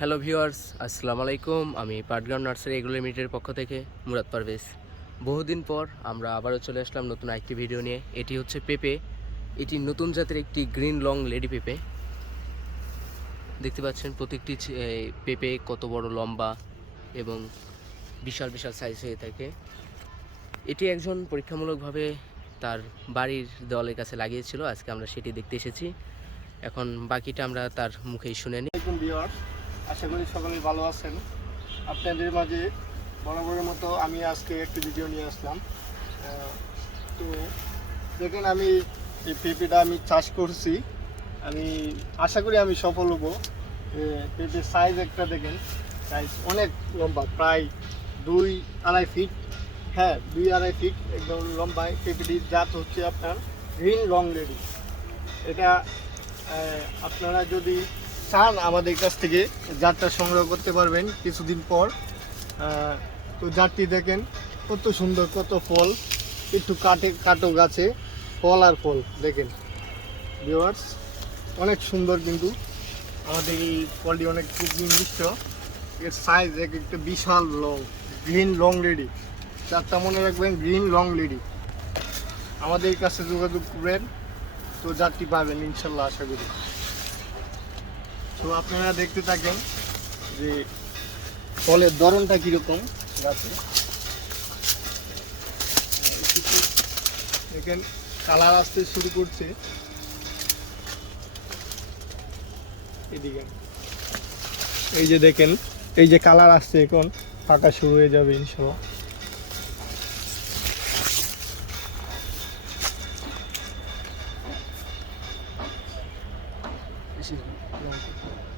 Hello viewers, আসসালামু আলাইকুম। আমি পাটগ্রাম নার্সারি এগুলো লিমিটেডের পক্ষ থেকে মুরাদ পারভেজ। বহুদিন পর আমরা আবারও চলে আসলাম নতুন আরেকটি ভিডিও নিয়ে। এটি হচ্ছে পেঁপে। এটি নতুন জাতের একটি গ্রিন লং লেডি পেঁপে। দেখতে পাচ্ছেন প্রত্যেকটি পেঁপে কত বড় লম্বা এবং বিশাল বিশাল সাইজ হয়ে থাকে। এটি একজন পরীক্ষামূলকভাবে তার বাড়ির দেওয়ালের কাছে লাগিয়েছিল। আজকে আমরা সেটি দেখতে এসেছি। এখন বাকিটা আমরা তার মুখেই শুনে নিই। আশা করি সকলেই ভালো আছেন। আপনাদের মাঝে বরাবরের মতো আমি আজকে একটি ভিডিও নিয়ে আসলাম। তো দেখেন, আমি এই পেঁপেটা আমি চাষ করছি। আমি আশা করি আমি সফল হব। পেঁপের সাইজ একটা দেখেন সাইজ অনেক লম্বা, প্রায় দুই আড়াই ফিট হ্যাঁ দুই আড়াই ফিট একদম লম্বায় পেঁপেটির জাত হচ্ছে আপনার গ্রিন লং লেডি এটা আপনারা যদি চান আমাদের কাছ থেকে জারটা সংগ্রহ করতে পারবেন কিছুদিন পর। তো জারটি দেখেন, কত সুন্দর, কত ফল। একটু কাটে কাটো গাছে, ফল আর ফল, দেখেন। ভিওয়ার্স অনেক সুন্দর কিন্তু। আমাদের এই ফলটি অনেক খুব মিষ্ট। এর সাইজ এক একটা বিশাল লং গ্রিন লং লেডি চারটা মনে রাখবেন গ্রিন লং লেডি আমাদের কাছে যোগাযোগ করবেন, তো যাত্রী পাবেন, ইনশাল্লাহ, আশা করি। তো আপনারা দেখতে থাকেন যে ফলের ধরনটা কীরকম গাছে। দেখেন, কালার আসতে শুরু করছে। এদিকে। এই যে দেখেন, এই যে কালার আসছে এখন পাকা শুরু হয়ে যাবে, ইনশাল্লাহ। 是得。